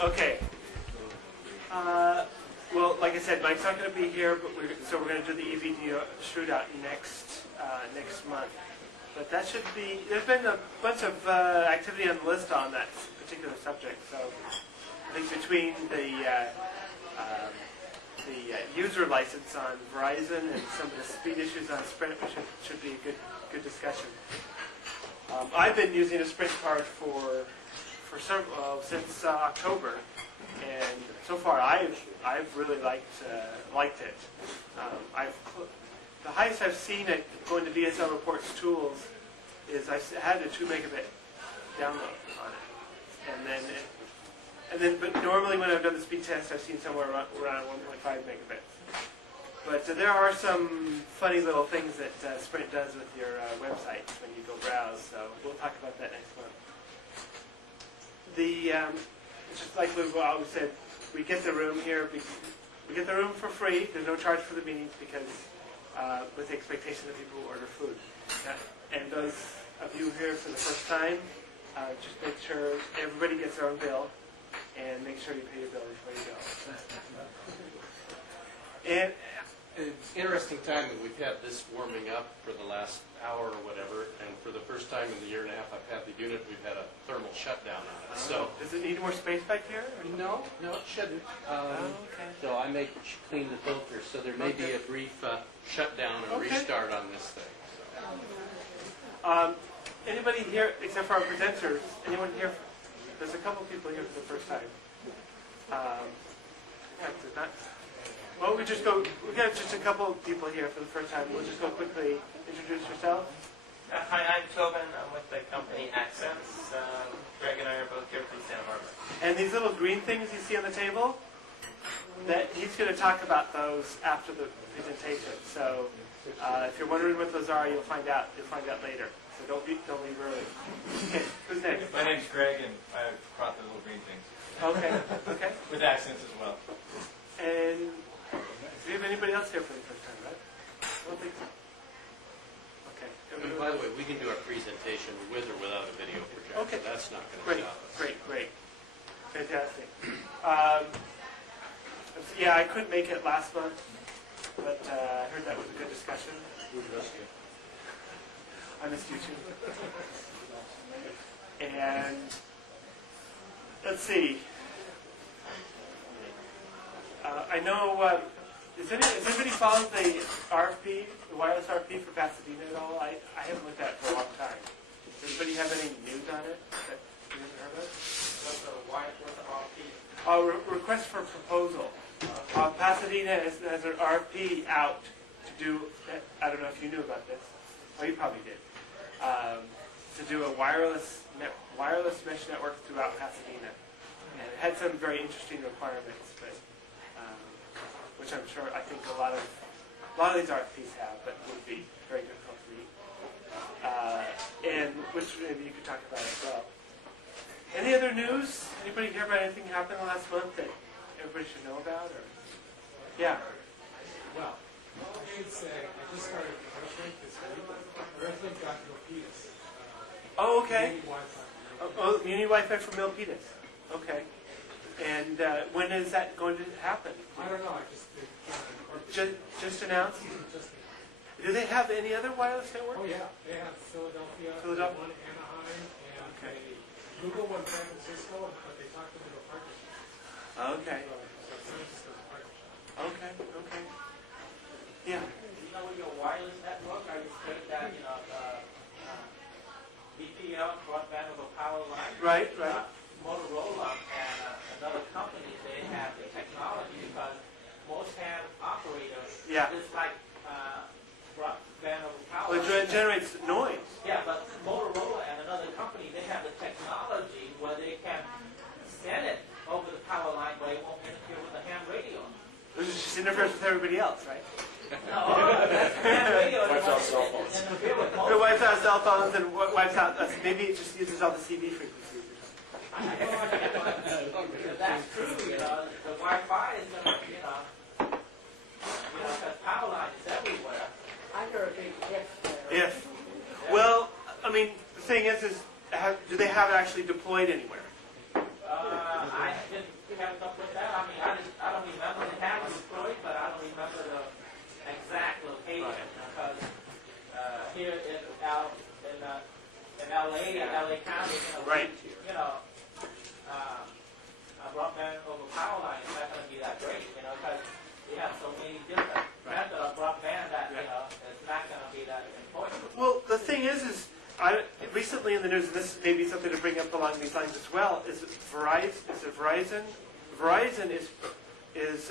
Okay. Well, like I said, Mike's not going to be here, but we're going to do the EVDO Shootout next month. But that should be. There's been a bunch of activity on the list on that particular subject. So I think between the user license on Verizon and some of the speed issues on Sprint, which should be a good discussion. I've been using a Sprint card for several since October, and so far I've really liked it. The highest I've seen it going to VSL Reports tools is I had a 2 megabit download on it, and then but normally when I've done the speed test I've seen somewhere around 1.5 megabits. But there are some funny little things that Sprint does with your website when you go browse, so we'll talk about that next month. Just like we've always said, we get the room here. We get the room for free. There's no charge for the meetings because with the expectation that people will order food. And those of you here for the first time, just make sure everybody gets their own bill, and make sure you pay your bill before you go. And it's an interesting time that we've had this warming up for the last hour or whatever, and for the first time in the year and a half I've had the unit, we've had a thermal shutdown on it. So does it need more space back here? No, it shouldn't. Okay. So I may clean the filter, so there may be a brief shutdown and restart on this thing. So. Anybody here, except for our presenters, anyone here? There's a couple people here for the first time. In fact, there's not. Well, we got just a couple of people here for the first time. We'll just go quickly introduce yourself. Hi, I'm Tobin. I'm with the company Accsense. Greg and I are both here from Santa Barbara. And these little green things you see on the table, that he's going to talk about those after the presentation. So if you're wondering what those are, you'll find out. You'll find out later. So don't leave early. Okay, who's next? My name's Greg, and I brought the little green things. Okay. With Accsense as well. And do we have anybody else here for the first time, right? I don't think so. Okay. And by the way, we can do our presentation with or without a video projector. Okay. That's not going to stop us. Great. Fantastic. Yeah, I couldn't make it last month, but I heard that was a good discussion. I missed you too. And let's see. I know. Has anybody followed the RFP, the wireless RFP for Pasadena at all? I haven't looked at it for a long time. Does anybody have any news on it that you haven't heard of? What's the RFP? Request for proposal. Pasadena has an RFP out to do. I don't know if you knew about this. Well, you probably did. To do a wireless mesh network throughout Pasadena, and it had some very interesting requirements, but. Which I think a lot of these RFPs have, but would be very difficult to read. And which maybe you could talk about as well. Any other news? Anybody hear about anything happened last month that everybody should know about? Or yeah. Well, I should say I just started Earthlink this week. Earthlink got Milpitas. Oh, okay. Community Community Wi-Fi. Wi-Fi for Milpitas. Okay. And when is that going to happen? I don't know. I Just announced? Do they have any other wireless network? Oh yeah, they have Philadelphia, one Anaheim, and Google one San Francisco, but they talked about a partnership. Okay. So San Francisco's a partnership. Okay. Yeah. With your wireless network, are you saying that BPL, broadband over power line? Right. Motorola and another company, they have the technology because most hand operators, it's like broadband over power. Well, it generates noise. Yeah, but Motorola and another company, they have the technology where they can send it over the power line, but it won't interfere with the ham radio. It just interferes with everybody else, right? No, that's ham radio. Wipes out cell phones. It wipes out cell phones and wipes out. Maybe it just uses all the CB frequencies. That's true, the Wi-Fi is going to, because power line is everywhere. Under a big if there. If. Well, I mean, the thing is do they have it actually deployed anywhere? I didn't kept up with that? I mean, I don't remember the have Detroit, but I don't remember the exact location because here in LA and LA County, you know, broadband over power line is not going to be that great, you know, because we have so many different methods of broadband that, you know, it's not going to be that important. Well, the thing is recently in the news, and this may be something to bring up along these lines as well, is Verizon. Verizon is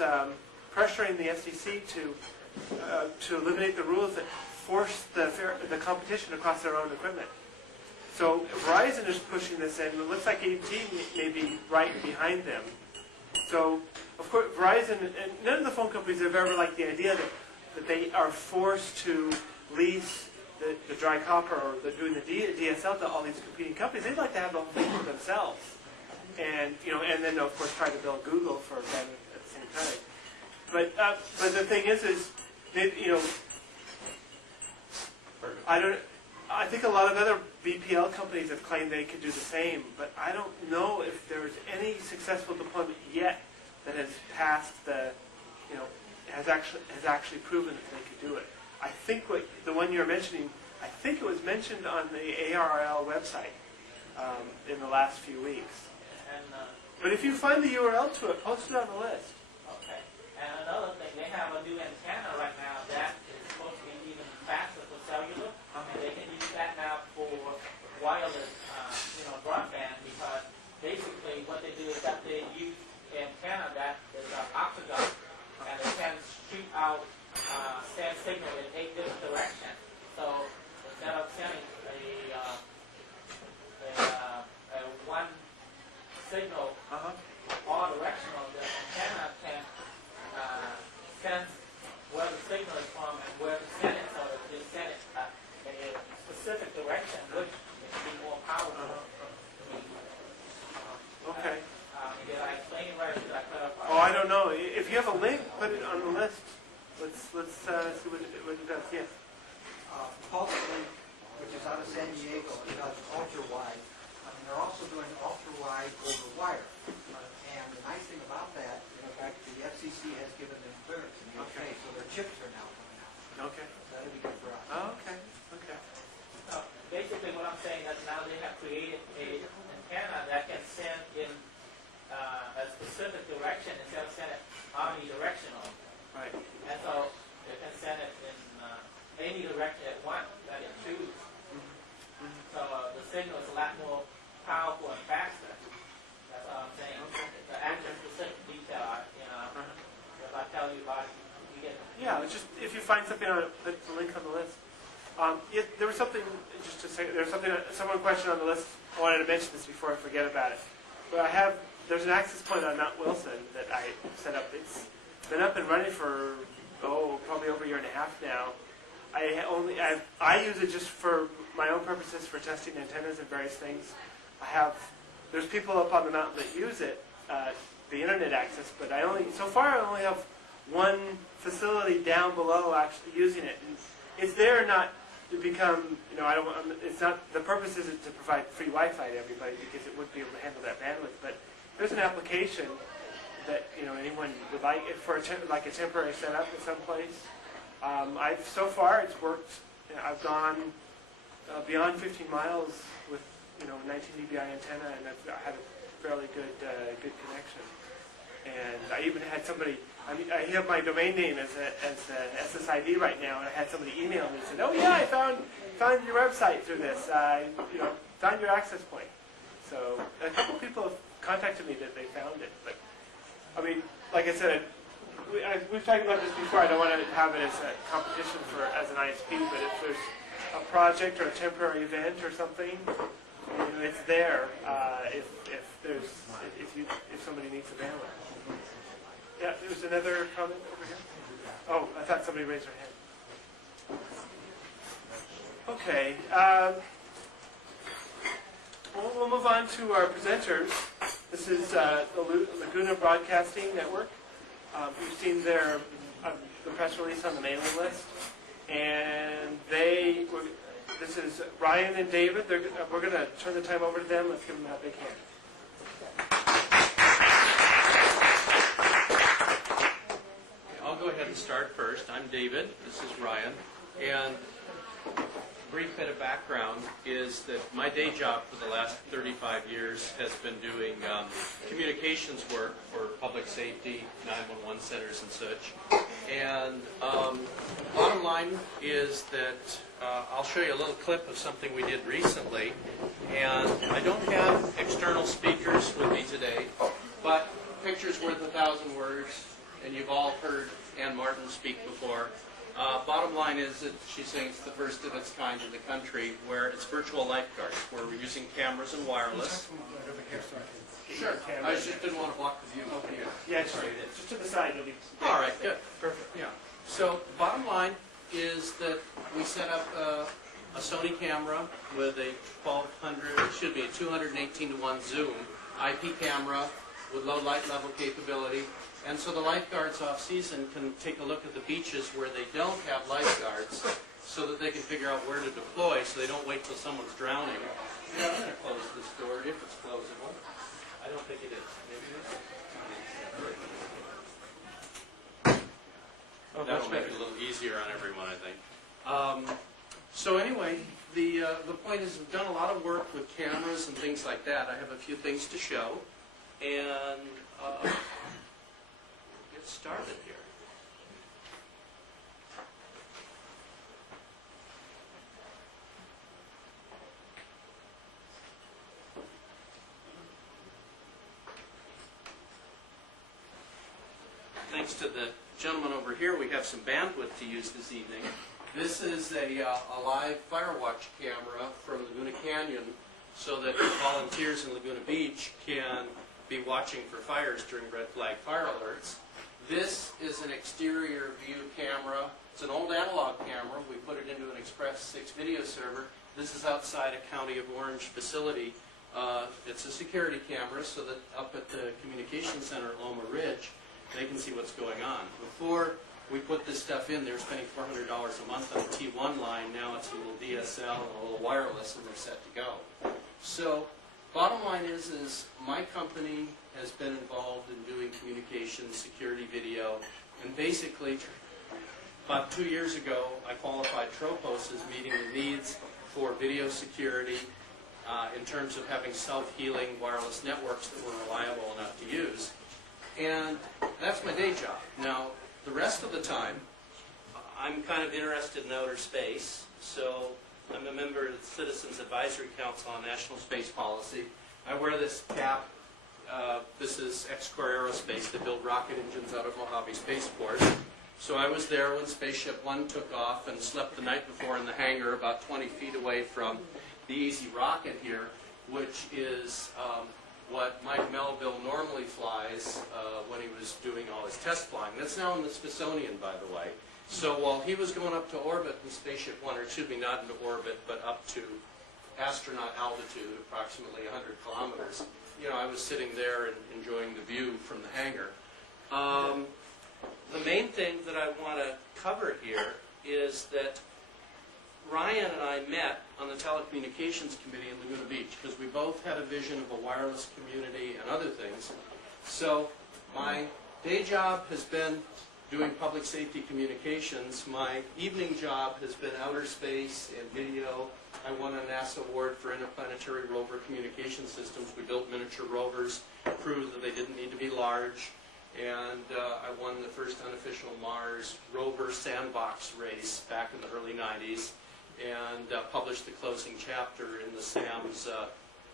pressuring the FCC to eliminate the rules that force the competition across their own equipment. So Verizon is pushing this in. It looks like AT&T may be right behind them. So, of course, Verizon, and none of the phone companies have ever liked the idea that they are forced to lease the dry copper or doing the DSL to all these competing companies. They'd like to have the whole thing for themselves. And, you know, and then, of course, try to build Google for them at the same time. But the thing is they, you know, I think a lot of other VPL companies have claimed they could do the same, but I don't know if there's any successful deployment yet that has passed the, you know, has actually proven that they could do it. I think the one you're mentioning, I think it was mentioned on the ARL website in the last few weeks. And, but if you find the URL to it, post it on the list. okay. And another thing, they have a new antenna right now that is supposed to be even faster for cellular. And they can use that now for wireless, you know, broadband, because basically what they do is that they use antenna that is octagon, and it can shoot out send signal in 8 different directions. So instead of sending a one signal all directional, the antenna can sense where the signal is from and where to send it, so it just send it in a specific direction, which can be more powerful. Okay. Did I explain it right, or did I clarify? Oh, I don't know. If you have a link, put it on the list. Let's see what it does. Yes. Pulselink, which is out of San Diego, does ultra-wide. They're also doing ultra-wide over wire. And the nice thing about that, in fact, the FCC has given them clearance in the UK, so their chips are now coming out. Okay. That'll be good for us. Oh, okay. Okay. So basically what I'm saying is now they have created an antenna that can send in a specific direction instead of sending it omnidirectional. Right. And so they can send it in any direction at once that it chooses. So the signal is a lot more powerful and faster. That's all I'm saying. It's an actual specific detail, you know. If I tell you about it, you get it. Yeah, it's just if you find something on it, put the link on the list. There was something, just to say, there was something, someone questioned on the list. I wanted to mention this before I forget about it. But there's an access point on Mount Wilson that I set up. It's been up and running for, probably over a year and a half now. I use it just for my own purposes for testing antennas and various things. There's people up on the mountain that use it, the internet access, but so far I only have one facility down below actually using it. And it's there not to become, it's not, the purpose isn't to provide free Wi-Fi to everybody because it wouldn't be able to handle that bandwidth, but there's an application that, anyone would like it for like a temporary setup in some place. So far it's worked. I've gone beyond 15 miles with 19 dBi antenna, and I had a fairly good connection. And I even had somebody. I have my domain name as an SSID right now, and I had somebody email me and said, "Oh yeah, I found your website through this. Found your access point." So a couple of people have contacted me that they found it, but like I said, we've talked about this before. I don't want to have it as a competition as an ISP, but if there's a project or a temporary event or something, it's there. If somebody needs a bandwidth. Yeah, there's another comment over here. Oh, I thought somebody raised their hand. Okay. We'll move on to our presenters. This is the LagunaBroadcasting Network. You've seen the press release on the mailing list, and this is Ryan and David. We're going to turn the time over to them. Let's give them a big hand. ahead and start first. I'm David. This is Ryan. And a brief bit of background is that my day job for the last 35 years has been doing communications work for public safety, 911 centers and such. And bottom line is that I'll show you a little clip of something we did recently. And I don't have external speakers with me today, but picture's worth 1,000 words, and you've all heard Ann Martin speak before. Bottom line is that she's saying it's the first of its kind in the country where it's virtual lifeguards, where we're using cameras and wireless. Sure. I just didn't want to block the view. Okay. Yeah, just to the side. You'll be All right, good. Perfect. Yeah. So bottom line is that we set up a Sony camera with a 1200, should be a 218:1 zoom IP camera with low light level capability. And so the lifeguards off-season can take a look at the beaches where they don't have lifeguards so that they can figure out where to deploy so they don't wait till someone's drowning. Yeah, I'm going to close this door if it's closable. I don't think it is. Maybe it is. Oh, that'll make it a little easier on everyone, I think. So anyway, the point is we've done a lot of work with cameras and things like that. I have a few things to show. And get started here. Thanks to the gentleman over here, we have some bandwidth to use this evening. This is a live fire watch camera from Laguna Canyon so that volunteers in Laguna Beach can be watching for fires during red flag fire alerts. This is an exterior view camera. It's an old analog camera. We put it into an Express 6 video server. This is outside a County of Orange facility. It's a security camera so that up at the communication center at Loma Ridge, they can see what's going on. Before we put this stuff in, they were spending $400 a month on a T1 line. Now it's a little DSL and a little wireless, and they're set to go. So bottom line is my company has been involved in doing communications, security video, and basically about 2 years ago I qualified Tropos as meeting the needs for video security in terms of having self-healing wireless networks that were reliable enough to use. And that's my day job. Now, the rest of the time, I'm kind of interested in outer space, so I'm a member of the Citizens Advisory Council on National Space Policy. I wear this cap. This is X-Core Aerospace. They build rocket engines out of Mojave Spaceport. So I was there when Spaceship One took off and slept the night before in the hangar about 20 feet away from the Easy Rocket here, which is what Mike Melville normally flies when he was doing all his test flying. That's now in the Smithsonian, by the way. So while he was going up to orbit in Spaceship One, or excuse me, not into orbit, but up to astronaut altitude, approximately 100 kilometers, you know, I was sitting there and enjoying the view from the hangar. The main thing that I want to cover here is that Ryan and I met on the Telecommunications Committee in Laguna Beach because we both had a vision of a wireless community and other things. So my day job has been doing public safety communications. My evening job has been outer space and video. I won a NASA award for interplanetary rover communication systems. We built miniature rovers, proved that they didn't need to be large. And I won the first unofficial Mars rover sandbox race back in the early 90s. And published the closing chapter in the SAM's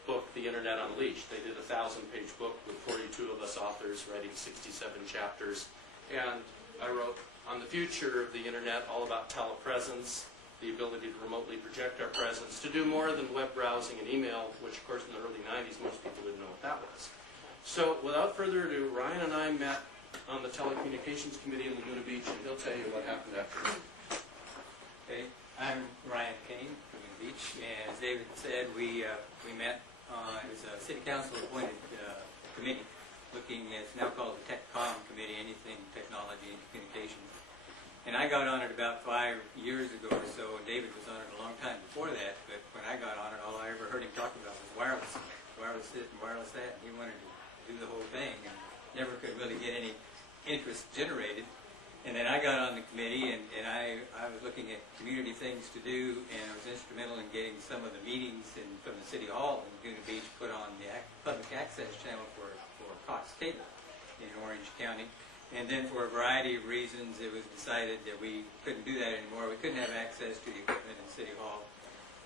book, The Internet Unleashed. They did a 1,000-page book with 42 of us authors writing 67 chapters. And I wrote on the future of the Internet, all about telepresence, the ability to remotely project our presence, to do more than web browsing and email, which, of course, in the early 90s, most people didn't know what that was. So without further ado, Ryan and I met on the Telecommunications Committee in Laguna Beach, and he'll tell you what happened after. Okay. I'm Ryan Caenn from Laguna Beach, and as David said, we met it was a city council appointed committee looking at, it's now called the TechCom Committee, anything technology and communications. And I got on it about 5 years ago or so, and David was on it a long time before that, but when I got on it, all I ever heard him talk about was wireless. Wireless this and wireless that, and he wanted to do the whole thing, and never could really get any interest generated. And then I got on the committee, and I was looking at community things to do, and I was instrumental in getting some of the meetings from the City Hall in Laguna Beach put on the public access channel for Cox Cable in Orange County. And then for a variety of reasons, it was decided that we couldn't do that anymore. We couldn't have access to the equipment in City Hall.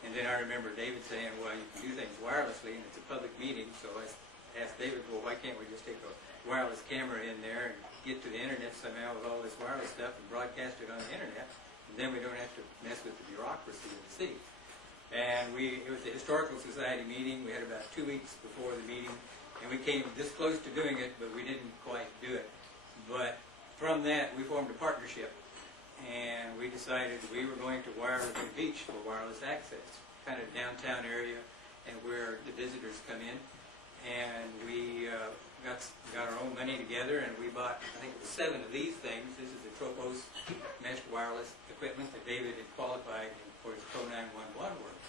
And then I remember David saying, well, you can do things wirelessly, and it's a public meeting. So I asked David, well, why can't we just take a wireless camera in there and get to the internet somehow with all this wireless stuff and broadcast it on the internet? And then we don't have to mess with the bureaucracy of the city. And it was the Historical Society meeting. We had about 2 weeks before the meeting. And we came this close to doing it, but we didn't quite do it. But from that, we formed a partnership, and we decided we were going to wire Laguna Beach for wireless access, kind of downtown area, and where the visitors come in. And we got our own money together, and we bought, I think it was 7 of these things. This is the Tropos meshed wireless equipment that David had qualified for his Pro 911 work.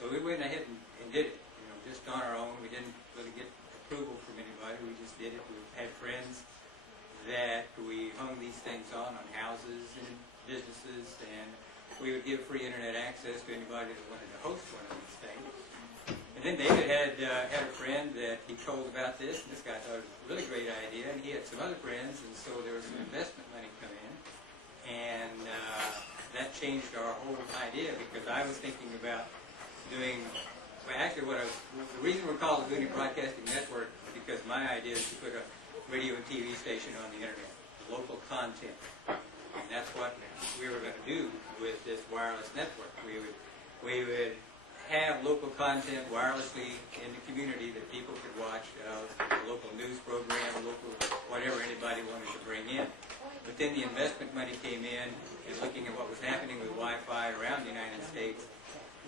So we went ahead and did it, just on our own. We didn't really get approval from anybody. We just did it. We had friends that we hung these things on houses and businesses, and we would give free internet access to anybody that wanted to host one of these things. And then David had a friend that he told about this, and this guy thought it was a really great idea, and he had some other friends, and so there was some investment money come in, and that changed our whole idea, because I was thinking about doing, well, actually the reason we're called Laguna Broadcasting Network is because my idea is to put a radio and TV station on the internet, local content. And that's what we were going to do with this wireless network. We would have local content wirelessly in the community that people could watch, a local news program, local whatever anybody wanted to bring in. But then the investment money came in, and looking at what was happening with Wi-Fi around the United States.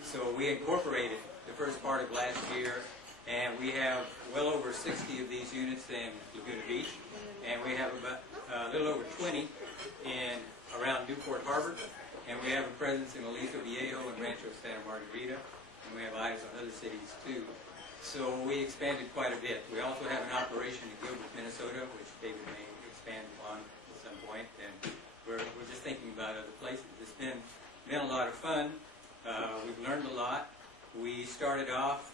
So we incorporated the first part of last year, and we have well over 60 of these units in Laguna Beach, and we have about a little over 20 around Newport Harbor, and we have a presence in Aliso Viejo and Rancho Santa Margarita, and we have eyes on other cities too. So we expanded quite a bit. We also have an operation in Gilbert, Minnesota, which David may expand upon at some point, and we're just thinking about other places. It's been a lot of fun. We've learned a lot. We started off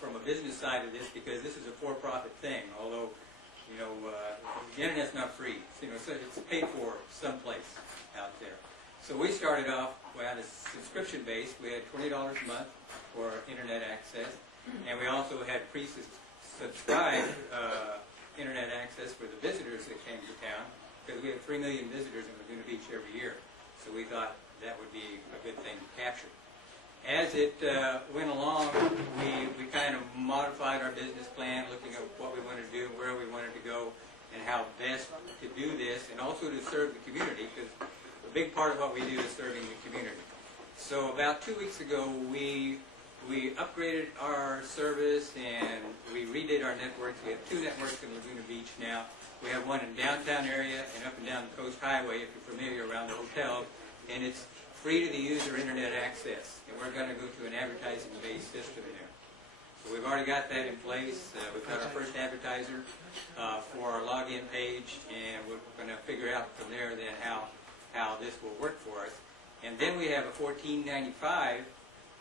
from a business side of this, because this is a for-profit thing, although the internet's not free. So it's paid for someplace out there. So we started off, we had a subscription base. We had $20 a month for internet access, and we also had pre-subscribed internet access for the visitors that came to town, because we have 3 million visitors in Laguna Beach every year. So we thought that would be a good thing to capture. As it went along, we kind of modified our business plan, looking at what we wanted to do, where we wanted to go, and how best to do this, and also to serve the community, because a big part of what we do is serving the community. So about 2 weeks ago, we upgraded our service, and we redid our networks. We have 2 networks in Laguna Beach now. We have one in downtown area and up and down the Coast Highway, if you're familiar, around the hotel, and it's free to the user internet access, and we're going to go to an advertising-based system there. So we've already got that in place. We've got our first advertiser for our login page, and we're going to figure out from there then how this will work for us. And then we have a $14.95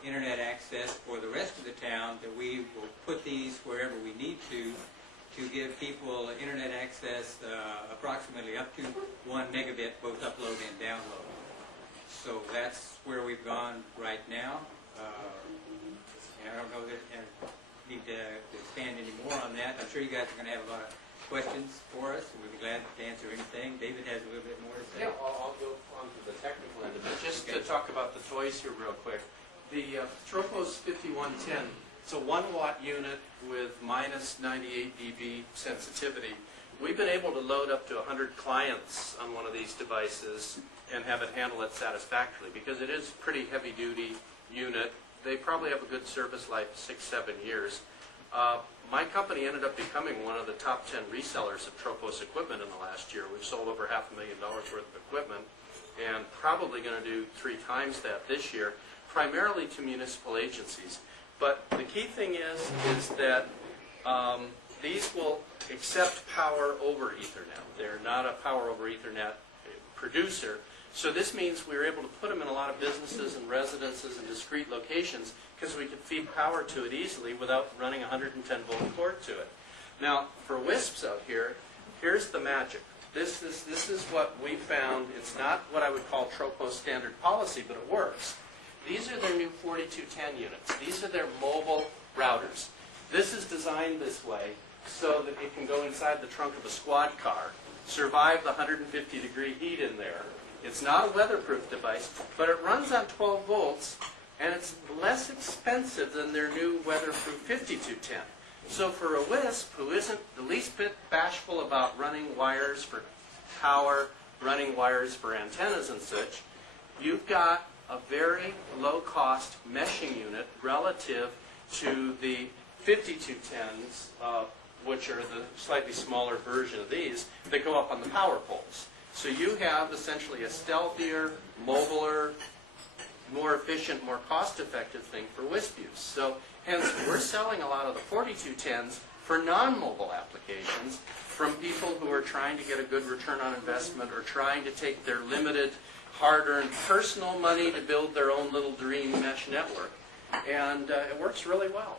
internet access for the rest of the town that we will put these wherever we need to give people internet access approximately up to 1 megabit, both upload and download. So that's where we've gone right now. And I don't know that I need to expand any more on that. I'm sure you guys are going to have a lot of questions for us, and we'd be glad to answer anything. David has a little bit more to say. Yeah, I'll go on to the technical end of it. Just to talk about the toys here real quick. The Tropos 5110, it's a 1-watt unit with minus 98 dB sensitivity. We've been able to load up to 100 clients on one of these devices and have it handle it satisfactorily, because it is a pretty heavy-duty unit. They probably have a good service life, 6-7 years. My company ended up becoming one of the top 10 resellers of Tropos equipment in the last year. We've sold over $500,000 worth of equipment, and probably going to do 3 times that this year, primarily to municipal agencies. But the key thing is that these will accept power over Ethernet. They're not a power over Ethernet producer. So this means we were able to put them in a lot of businesses and residences and discrete locations because we could feed power to it easily without running a 110-volt cord to it. Now, for WISPs out here, here's the magic. This is what we found. It's not what I would call Tropos standard policy, but it works. These are their new 4210 units. These are their mobile routers. This is designed this way so that it can go inside the trunk of a squad car, survive the 150-degree heat in there. It's not a weatherproof device, but it runs on 12 volts, and it's less expensive than their new weatherproof 5210. So for a WISP who isn't the least bit bashful about running wires for power, running wires for antennas and such, you've got a very low-cost meshing unit relative to the 5210s, which are the slightly smaller version of these, that go up on the power poles. So you have essentially a stealthier, mobiler, more efficient, more cost-effective thing for WISP use. So hence, we're selling a lot of the 4210s for non-mobile applications from people who are trying to get a good return on investment or trying to take their limited, hard-earned personal money to build their own little dream mesh network. And it works really well.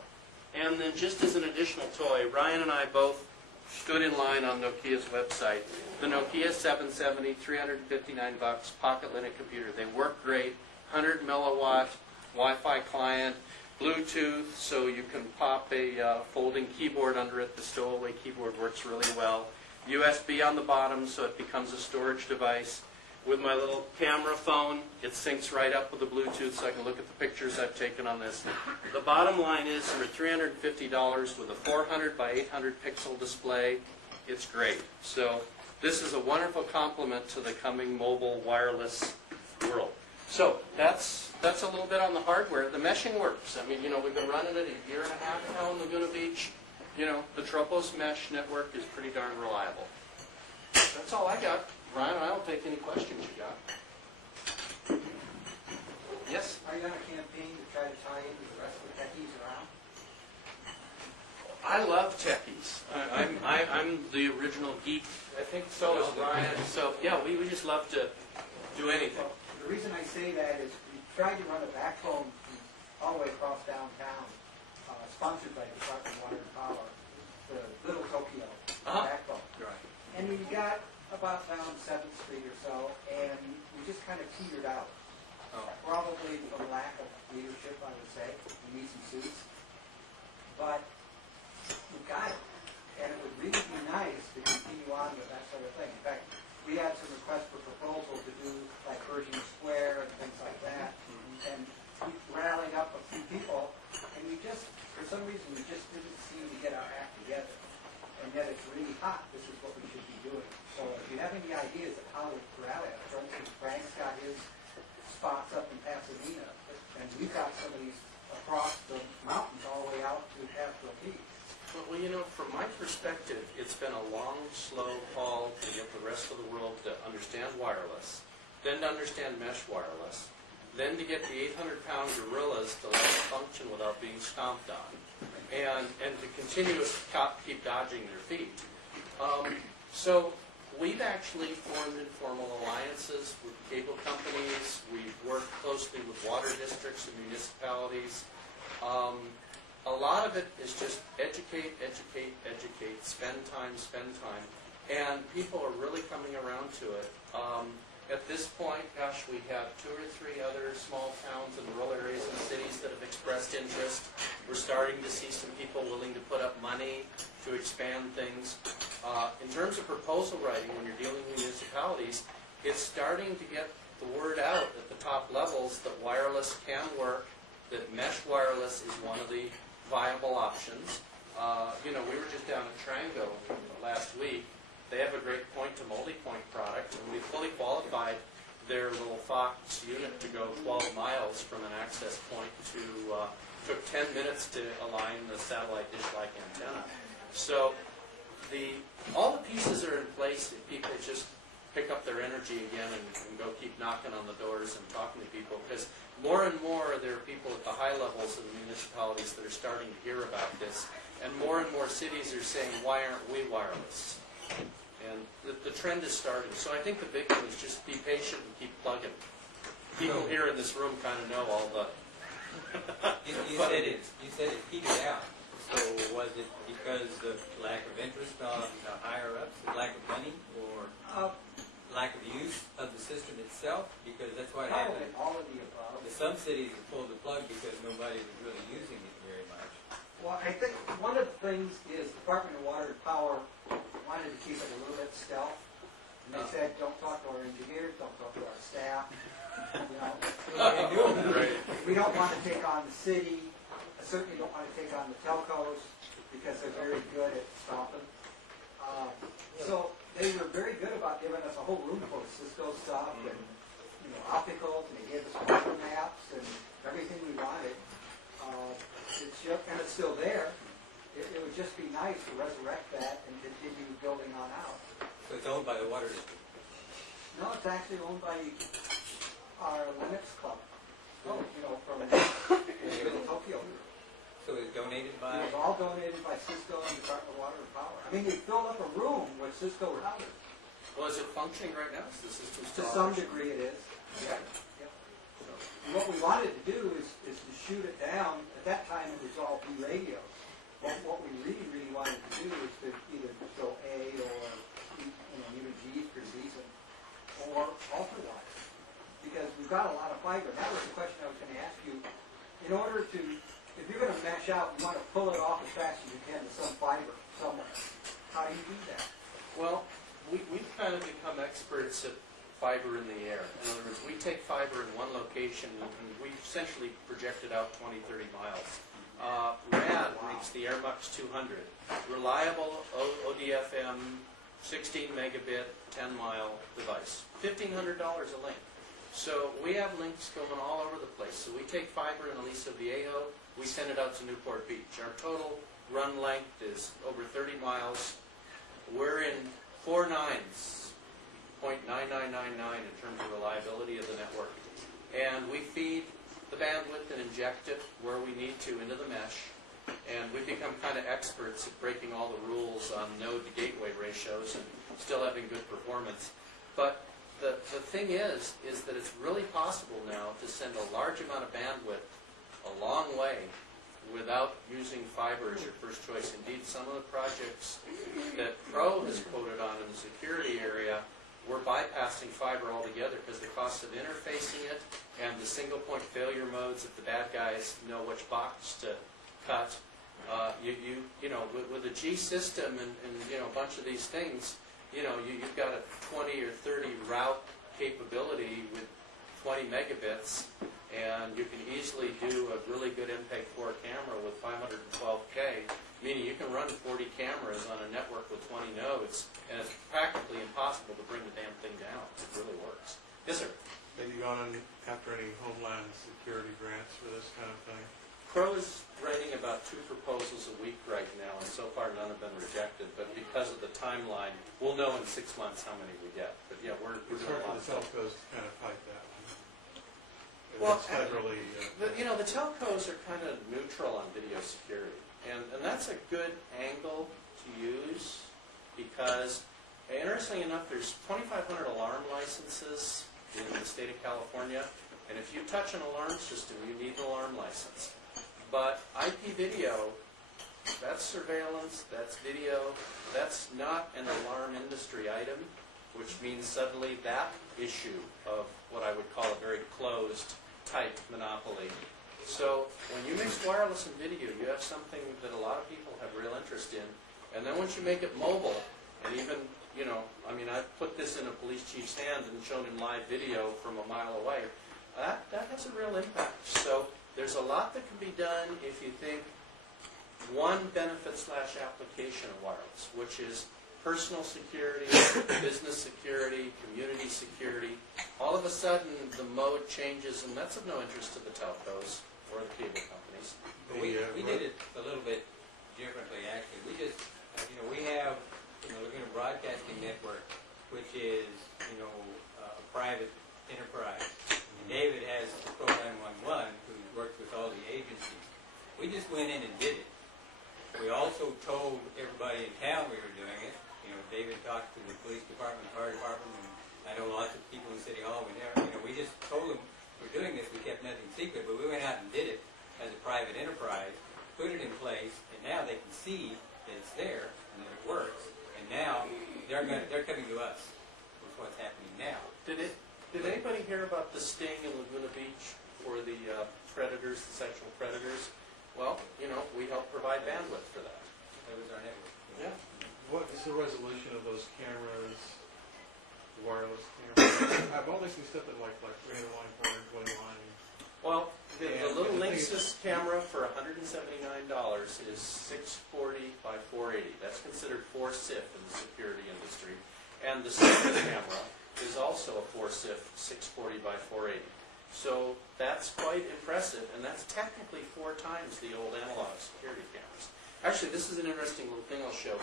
And then just as an additional toy, Ryan and I both stood in line on Nokia's website. The Nokia 770, $359, pocket Linux computer. They work great, 100 milliwatt Wi-Fi client, Bluetooth, so you can pop a folding keyboard under it. The stowaway keyboard works really well. USB on the bottom, so it becomes a storage device. With my little camera phone, it syncs right up with the Bluetooth, so I can look at the pictures I've taken on this. The bottom line is, for $350 with a 400 by 800 pixel display, it's great. So this is a wonderful complement to the coming mobile wireless world. So that's a little bit on the hardware. The meshing works. I mean, we've been running it a year and a half now in Laguna Beach. The Tropos mesh network is pretty darn reliable. That's all I got. Ryan, I don't take any questions you got. Yes? Are you on a campaign to try to tie into the rest of the techies around? I love techies. I'm the original geek. I think so is Ryan. So yeah, we just love to do anything. The reason I say that is we tried to run a backbone all the way across downtown, sponsored by the Department of Water and Power, the Little Tokyo backbone. Right. And we got about down 7th Street or so, and we just kind of teetered out. Probably from lack of leadership, I would say. We need some suits. But we got it. And it would really be nice to continue on with that sort of thing. In fact, we had some requests for proposal to do like Pershing Square and things like that. And we rallied up a few people, and we just, for some reason, we just didn't seem to get our act together. And yet it's really hot. This is what we should be doing. So if you have any ideas of how to rally it, for instance, Frank's got his spots up in Pasadena, and we've got some of these across the mountains all the way out to Capitol Peak. Well, from my perspective, it's been a long, slow haul to get the rest of the world to understand wireless, then to understand mesh wireless, then to get the 800-pound gorillas to let it function without being stomped on, and to continue to keep dodging their feet. So we've actually formed informal alliances with cable companies. We've worked closely with water districts and municipalities. A lot of it is just educate, spend time, and people are really coming around to it. At this point, gosh, we have 2 or 3 other small towns and rural areas and cities that have expressed interest. We're starting to see some people willing to put up money to expand things. In terms of proposal writing, when you're dealing with municipalities, it's starting to get the word out at the top levels that wireless can work, that mesh wireless is one of the viable options. We were just down at Trango last week. They have a great point-to-multi-point product, and we fully qualified their little Fox unit to go 12 miles from an access point to, took 10 minutes to align the satellite dish-like antenna. So all the pieces are in place if people just pick up their energy again and go keep knocking on the doors and talking to people, because more and more there are people at the high levels of the municipalities that are starting to hear about this, and more cities are saying, why aren't we wireless? And the trend is starting. So I think the big thing is just be patient and keep plugging. People here in this room kind of know all the... You said it petered out. So was it because of lack of interest on the higher ups, lack of money, or lack of use of the system itself? Because that's what happened. All of the above. Some cities have pulled the plug because nobody was really using it very much. Well, I think one of the things is Department of Water and Power wanted to keep it a little bit stealth. And they said, don't talk to our engineers, don't talk to our staff. We don't want to take on the city. I certainly don't want to take on the telcos because they're very good at stopping. So they were very good about giving us a whole room full of Cisco stuff and opticals, and they gave us fiber maps and everything we wanted. And it's still there. It would just be nice to resurrect that and continue building on out. So it's owned by the water district? No, it's actually owned by our Linux club. From Tokyo. So it's donated It by? was all donated by Cisco and Department of Water and Power. I mean, they filled up a room with Cisco routers. Well, is it functioning right now? Is the system To still some operational? degree it is. Yeah. And what we wanted to do is to shoot it down. At that time, it was all B radios. What we really wanted to do is to either go A or even G is pretty decent, or ultra wide. Because we've got a lot of fiber. That was the question I was going to ask you. In order to, if you're going to mesh out, you want to pull it off as fast as you can to some fiber somewhere. How do you do that? Well, we've kind of become experts at fiber in the air. In other words, we take fiber in one location and we essentially project it out 20, 30 miles. RAD makes the AirMux 200. Reliable ODFM 16 megabit 10 mile device. $1,500 a link. So we have links going all over the place. So we take fiber in Aliso Viejo, we send it out to Newport Beach. Our total run length is over 30 miles. We're in 4 nines, 0.9999 in terms of reliability of the network. And we feed the bandwidth and inject it where we need to into the mesh. And we've become kind of experts at breaking all the rules on node to gateway ratios and still having good performance. But the thing is that it's really possible now to send a large amount of bandwidth a long way without using fiber as your first choice. Indeed, some of the projects that Pro has quoted on in the security area, we're bypassing fiber altogether because the cost of interfacing it and the single point failure modes that the bad guys know which box to cut. With a G system and a bunch of these things, you've got a 20 or 30 route capability with 20 megabits, and you can easily do a really good MPEG-4 camera with 512K, meaning you can run 40 cameras on a network with 20 nodes, and it's practically impossible to bring the damn thing down. It really works. Yes, sir? Have you gone after any Homeland Security grants for this kind of thing? Pro is writing about 2 proposals a week right now, and so far none have been rejected. But because of the timeline, we'll know in 6 months how many we get. But yeah, we're doing a lot of The stuff. telcos kind of fight that one. Well, It's federally, the telcos are kind of neutral on video security, and that's a good angle to use because, interestingly enough, there's 2,500 alarm licenses in the state of California, and if you touch an alarm system, you need an alarm license. But IP video, that's surveillance, that's video, that's not an alarm industry item, which means suddenly that issue of what I would call a very closed type monopoly. So when you mix wireless and video, you have something that a lot of people have real interest in. And then once you make it mobile, and even, I've put this in a police chief's hand and shown him live video from a mile away, that has a real impact. So there's a lot that can be done if you think one benefit/application of wireless, which is personal security, business security, community security. All of a sudden, the mode changes, and that's of no interest to the telcos or the cable companies. We did it a little bit differently, actually. We just, we have Laguna Broadcasting Network, which is, a private enterprise. And David has Pro 911, who works with all the agencies. We just went in and did it. We also told everybody in town we were doing it. You know, David talked to the police department, fire department, and I know lots of people in City Hall. We just told them we're doing this. We kept nothing secret, but we went out and did it as a private enterprise, put it in place, and now they can see that it's there and that it works. And now they're coming to us with what's happening now. Did anybody hear about the sting in Laguna Beach for the predators, the sexual predators? Well, you know, we help provide bandwidth for that. That was our network. Yeah. What is the resolution of those cameras, the wireless cameras? I've only seen stuff at like 300 line, 420 line. Well, the And little the thing is- Linksys camera for $179 is 640 by 480. That's considered 4-SIF in the security industry. And the Sony camera is also a 4-SIF 640 by 480. So that's quite impressive, and that's technically 4 times the old analog security cameras. Actually, this is an interesting little thing I'll show.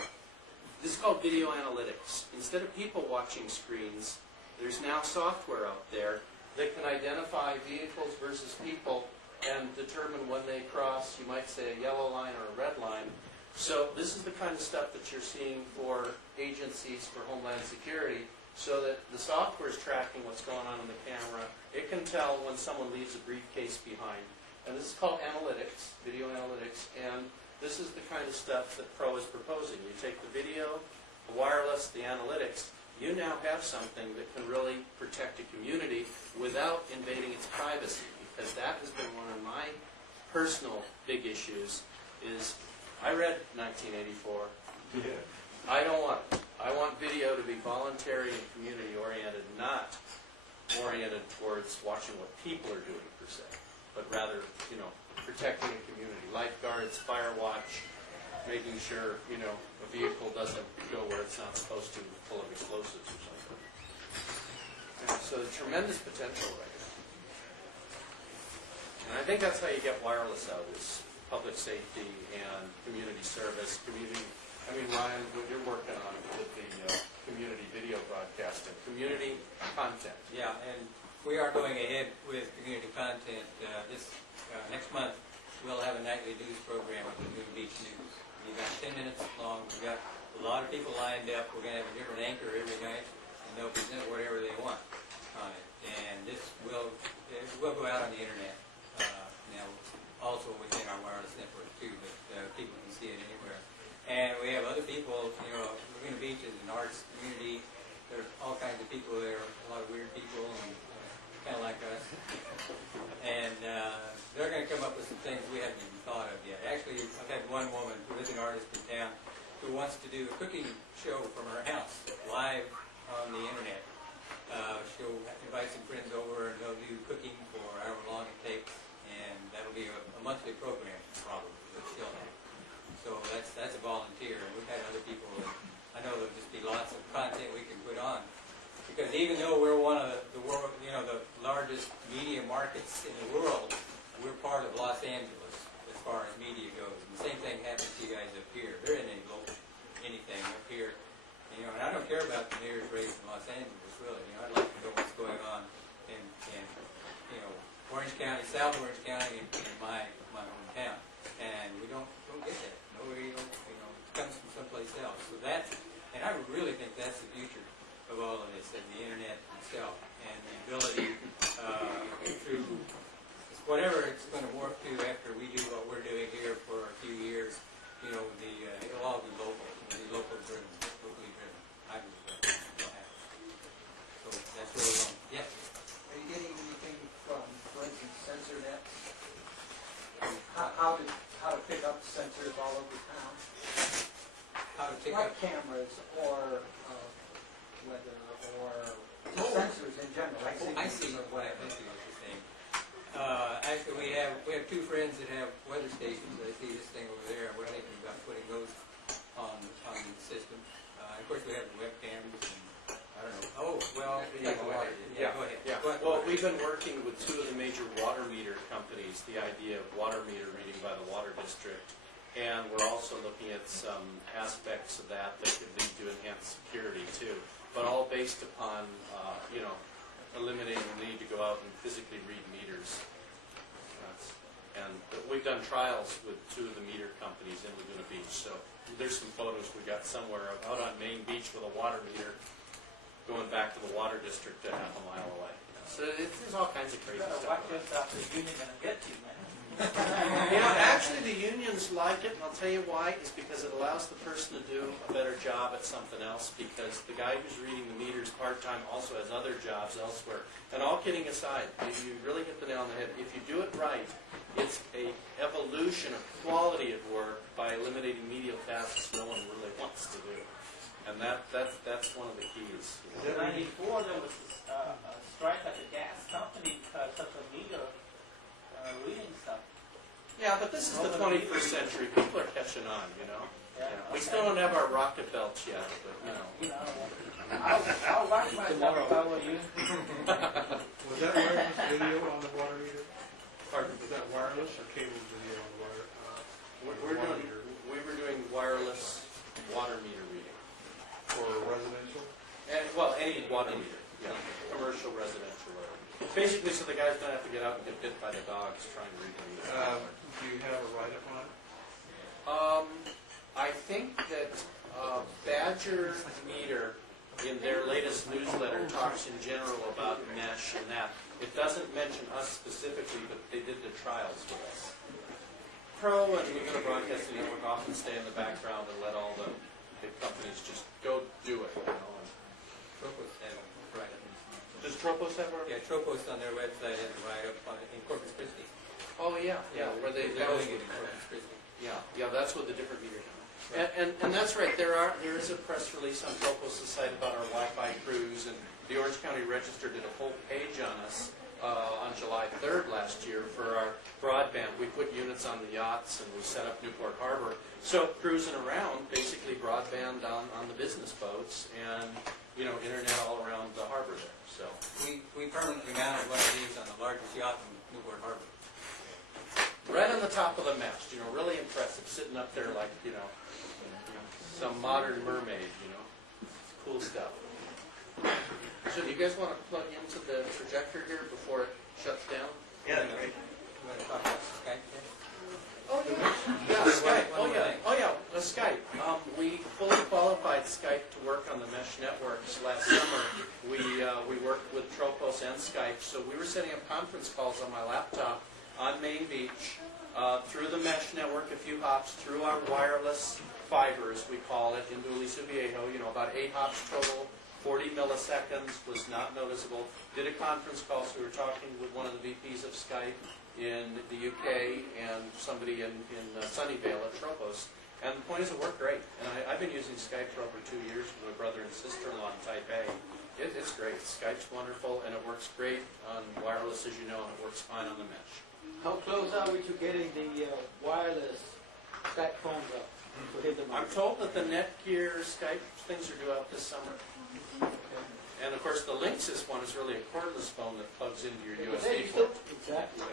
This is called video analytics. Instead of people watching screens, there's now software out there that can identify vehicles versus people and determine when they cross, you might say, a yellow line or a red line. So this is the kind of stuff that you're seeing for agencies for Homeland Security, so that the software is tracking what's going on in the camera. It can tell when someone leaves a briefcase behind. And this is called analytics, video analytics, and this is the kind of stuff that Pro is proposing. You take the video, the wireless, the analytics, you now have something that can really protect a community without invading its privacy, because that has been one of my personal big issues. Is I read 1984. Yeah. I don't want it. I want video to be voluntary and community-oriented, not oriented towards watching what people are doing, per se, but rather, you know, protecting a community. Lifeguards, fire watch, making sure, you know, a vehicle doesn't go where it's not supposed to, full of explosives or something. And so tremendous potential right now. And I think that's how you get wireless out, is public safety and community service, I mean, Ryan, what you're working on with the community video broadcasting, community content. Yeah, and we are going ahead with community content. This next month, we'll have a nightly news program on Laguna Beach News. We've got 10 minutes long. We've got a lot of people lined up. We're going to have a different anchor every night, and they'll present whatever they want on it. And this will go out on the internet now, also within our wireless network too, but people can see it anywhere. And we have other people, you know, Laguna Beach is an arts community. There's all kinds of people there, a lot of weird people, and kind of like us. And they're going to come up with some things we haven't even thought of yet. Actually, I've had one woman who is an artist in town who wants to do a cooking show from her house, live on the internet. She'll invite some friends over, and they'll do cooking for however long it takes, and that'll be a monthly program, probably, but she'll have. So that's a volunteer, and we've had other people. I know there'll just be lots of content we can put on, because even though we're one of the world, you know, the largest media markets in the world, we're part of Los Angeles as far as media goes. And the same thing happens to you guys up here. There isn't any local anything up here, you know. And I don't care about the mayor's race in Los Angeles, really. You know, I'd like to know what's going on in you know, Orange County, South Orange County, in my hometown, and we don't get that. Nobody, you know, it comes from someplace else. So that's, and I really think that's the future of all of this, and the internet itself, and the ability through whatever it's going to morph to after we do what we're doing here for a few years. You know, it'll all be local. It'll be locally driven. I believe that. So that's where we're going. Yes. Are you getting anything from, for instance, SensorNet? How to pick up sensors all over town? How to pick Like up cameras or weather or sensors in general. Like I see what you're saying. Actually, we have 2 friends that have weather stations. I see this thing over there. We're thinking about putting those on the system. Of course, we have webcams. And, I don't know. Oh, well, go ahead. Yeah. Go ahead. Yeah. Well, we've been working with 2 of the major water meter companies, the idea of water meter reading by the water district, and we're also looking at some aspects of that could lead to enhanced security too, but all based upon, you know, eliminating the need to go out and physically read meters. And we've done trials with 2 of the meter companies in Laguna Beach. So there's some photos we got somewhere out on Main Beach with a water meter going back to the water district a half a mile away. So there's all kinds of crazy Better stuff. watch yourself, the union gonna get you, man. You know, actually the unions like it, and I'll tell you why, is because it allows the person to do a better job at something else, because the guy who's reading the meters part-time also has other jobs elsewhere. And all kidding aside, you really hit the nail on the head. If you do it right, it's a evolution of quality at work by eliminating medial tasks no one really wants to do. And that's one of the keys. In '94, there was a strike at the gas company because of the meter reading stuff. Yeah, but this is the 21st century. People are catching on, you know. Yeah, We still don't have our rocket belts yet, but you know. You know, I'll watch myself if I were you. Was that wireless video on the water meter? Pardon? Was that wireless or cable video on the water? We were doing wireless water meter reading. For residential? And, well, any water meter, yeah, commercial, residential, whatever. Basically, so the guys don't have to get out and get bit by the dogs trying to read the meter. Do you have a write-up on it? I think that Badger Meter, in their latest newsletter, talks in general about mesh and that. It doesn't mention us specifically, but they did the trials with us. Pro and LagunaBroadcasting Network often stay in the background and let all the big companies just go do it, you know. Tropos had a write-up. Does Tropos have a? Yeah, Tropos on their website has a write-up in Corpus Christi. Oh, yeah, where They're doing it in Corpus Christi. Yeah, that's what the different meters are. And that's right, there is a press release on Tropos' site about our Wi-Fi crews, and the Orange County Register did a full page on us on July 3rd last year for our broadband. We put units on the yachts and we set up Newport Harbor. So cruising around, basically broadband on the business boats and, you know, internet all around the harbor there. So We permanently mounted one of these on the largest yacht in Newport Harbor. right on the top of the mast, you know, really impressive, sitting up there like, you know, some modern mermaid, you know. Cool stuff. So do you guys want to plug into the projector here before it shuts down? Yeah, great. You want to talk about Skype? Oh, yeah, Skype. Oh, yeah, the Skype. We fully qualified Skype to work on the mesh networks last summer. We worked with Tropos and Skype, so we were setting up conference calls on my laptop on Main Beach through the mesh network, a few hops, through our wireless fiber, as we call it, into Aliso Viejo, you know, about 8 hops total. 40 milliseconds was not noticeable. Did a conference call, so we were talking with one of the VPs of Skype in the UK and somebody in Sunnyvale at Tropos. And the point is it worked great. And I've been using Skype for over 2 years with my brother and sister-in-law in Taipei. It's great. Skype's wonderful, and it works great on wireless, as you know, and it works fine on the mesh. How close are we to getting the wireless Skype phones up to hit the I'm market? told that the Netgear Skype things are due out this summer. And of course, the Linksys one is really a cordless phone that plugs into your USB port. Exactly.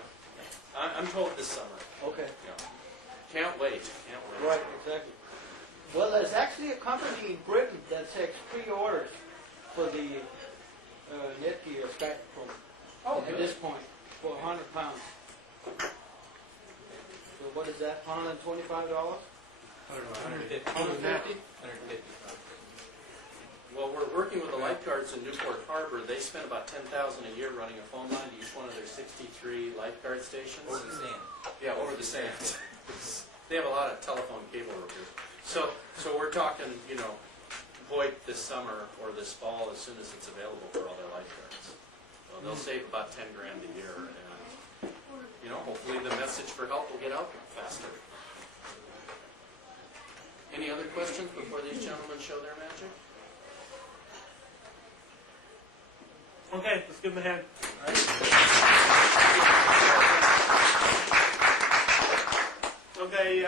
I'm told this summer. Okay. Yeah. Can't wait. Can't wait. Right, exactly. Well, there's actually a company in Britain that takes pre-orders for the Netgear Skype phone. Oh, At this point, for £100. So what is that? $125? 150. 150? 150. Well, we're working with the lifeguards in Newport Harbor. They spend about $10,000 a year running a phone line to each one of their 63 lifeguard stations. Over the sand. Yeah, over the sands. They have a lot of telephone cable workers. So we're talking, you know, Voight this summer or this fall as soon as it's available for all their lifeguards. So they'll save about $10,000 a year, and you know, hopefully the message for help will get out faster. Any other questions before these gentlemen show their magic? Okay, let's give him a hand. Okay,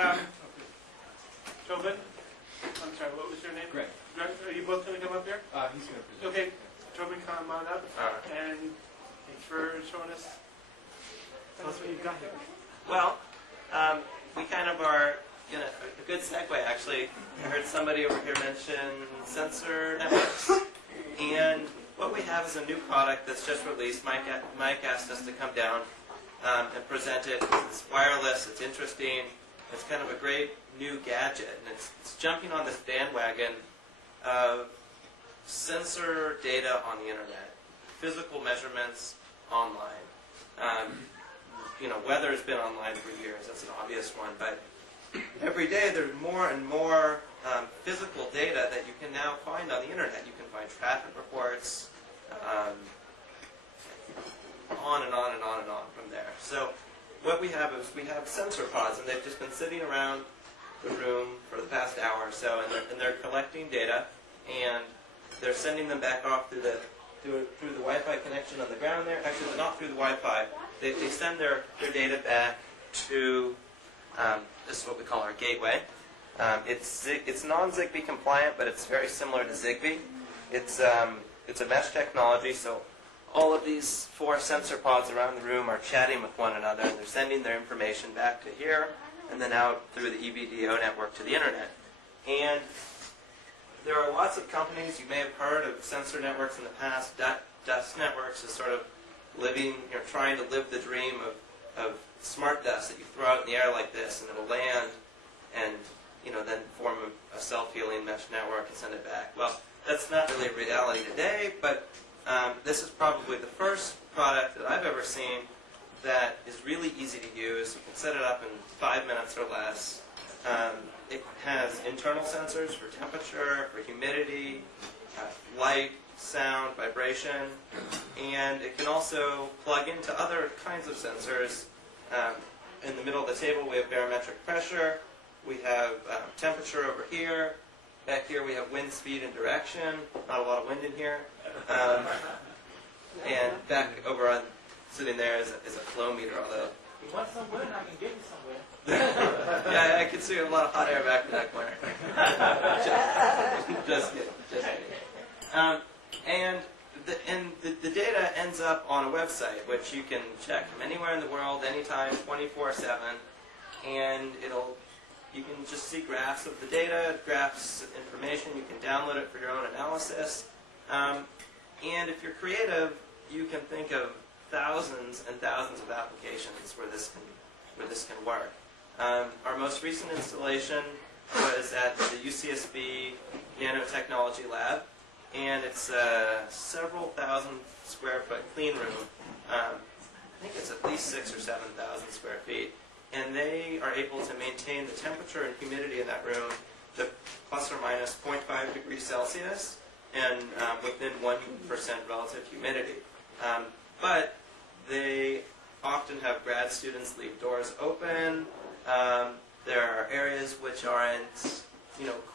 Tobin? I'm sorry, what was your name? Greg. Greg, are you both going to come up here? He's going to present. Okay, Tobin, come on up. And thanks for showing us. Tell us what you've got here. Well, we kind of are in a good segue, actually. I heard somebody over here mention sensor networks. And what we have is a new product that's just released. Mike asked us to come down and present it. It's wireless, it's interesting, it's kind of a great new gadget, and it's jumping on this bandwagon of sensor data on the internet, physical measurements online. Weather has been online for years, that's an obvious one, but every day there's more and more physical data that you can now find on the internet. You can find traffic reports, on and on and on and on from there. So what we have is we have sensor pods, and they've just been sitting around the room for the past hour or so, and they're collecting data, and they're sending them back off through the Wi-Fi connection on the ground there. Actually, not through the Wi-Fi. They send their data back to this is what we call our gateway. It's non-Zigbee compliant, but it's very similar to Zigbee. It's a mesh technology, so all of these 4 sensor pods around the room are chatting with one another, and they're sending their information back to here, and then out through the EVDO network to the internet. And there are lots of companies, you may have heard of sensor networks in the past. Dust networks is sort of trying to live the dream of smart dust that you throw out in the air like this, and it'll land, and then form a self-healing mesh network and send it back. Well, that's not really a reality today, but this is probably the first product that I've ever seen that is really easy to use. You can set it up in 5 minutes or less. It has internal sensors for temperature, for humidity, light, sound, vibration, and it can also plug into other kinds of sensors. In the middle of the table we have barometric pressure, we have temperature over here, back here we have wind speed and direction, not a lot of wind in here, and back over on sitting there is a flow meter, although You want some wind, I can get you some wind. yeah, I can see a lot of hot air back in that corner. just kidding. And the data ends up on a website, which you can check from anywhere in the world, anytime, 24/7, and you can just see graphs of the data, graphs information. You can download it for your own analysis. And if you're creative, you can think of thousands and thousands of applications where this can work. Our most recent installation was at the UCSB Nanotechnology Lab, and it's a several thousand square foot clean room. I think it's at least 6,000 or 7,000 square feet, and they are able to maintain the temperature and humidity in that room to plus or minus 0.5 degrees Celsius and within 1% relative humidity. But they often have grad students leave doors open. There are areas which aren't,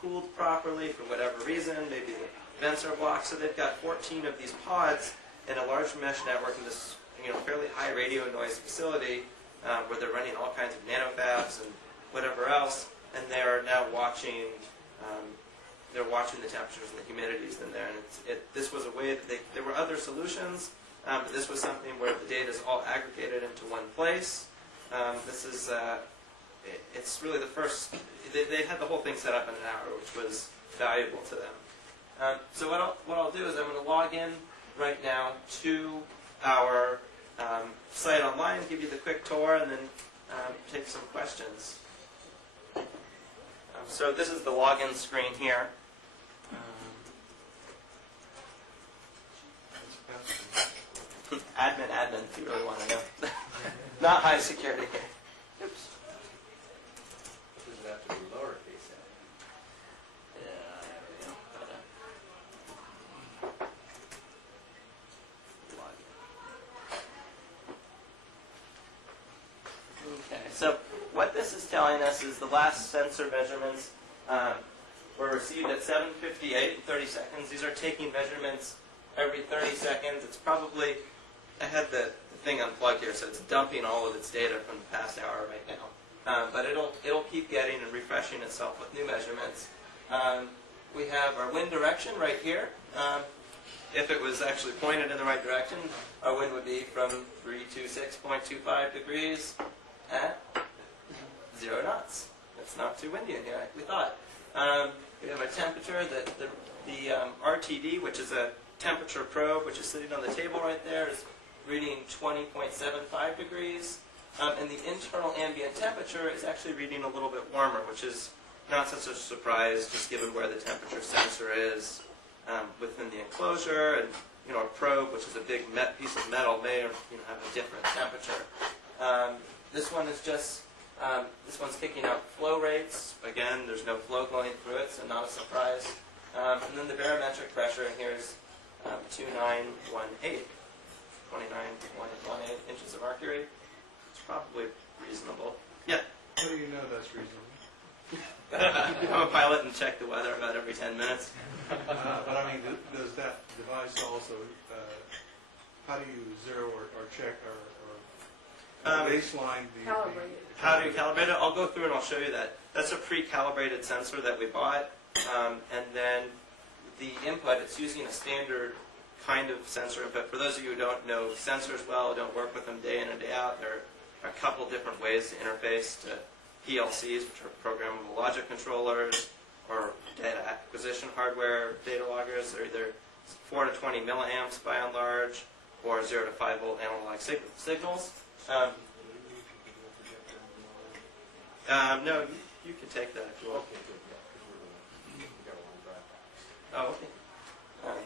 cooled properly for whatever reason. Maybe the vents are blocked. So they've got 14 of these pods in a large mesh network in this, fairly high radio noise facility where they're running all kinds of nanofabs and whatever else, and they are now watching. They're watching the temperatures and the humidities in there, and this was a way that there were other solutions, but this was something where the data is all aggregated into one place. This is, it's really the first, they had the whole thing set up in an hour, which was valuable to them. So what I'll do is I'm going to log in right now to our site online, give you the quick tour, and then take some questions. So this is the login screen here. Admin, if you really want to know. Not high security here. Oops. Does it have to be lowercase? Yeah, there we go. Okay, so what this is telling us is the last sensor measurements were received at 7:58 and 30 seconds. These are taking measurements every 30 seconds. It's probably, I had the thing unplugged here, so it's dumping all of its data from the past hour right now. But it'll keep getting and refreshing itself with new measurements. We have our wind direction right here. If it was actually pointed in the right direction, our wind would be from 326.25 degrees at 0 knots. It's not too windy in here, like we thought. We have a temperature, the RTD, which is a temperature probe, which is sitting on the table right there, is reading 20.75 degrees. And the internal ambient temperature is actually reading a little bit warmer, which is not such a surprise, just given where the temperature sensor is within the enclosure. And a probe, which is a big piece of metal, may have a different temperature. This one is just this one's kicking out flow rates. Again, there's no flow going through it, so not a surprise. And then the barometric pressure in here is 2918 inches of mercury. It's probably reasonable. Yeah. How do you know that's reasonable? I'm a pilot and check the weather about every 10 minutes. But I mean, does that device also, how do you zero or check or baseline the... Calibrate it. How do you calibrate it? I'll go through and I'll show you that. That's a pre-calibrated sensor that we bought. And then the input, it's using a standard kind of sensor input. For those of you who don't know sensors well, don't work with them day in and day out, there are a couple different ways to interface to PLCs, which are programmable logic controllers, or data acquisition hardware data loggers. They're either 4 to 20 milliamps by and large, or 0 to 5 volt analog signals. No, you can take that if you want. Oh, okay. Let me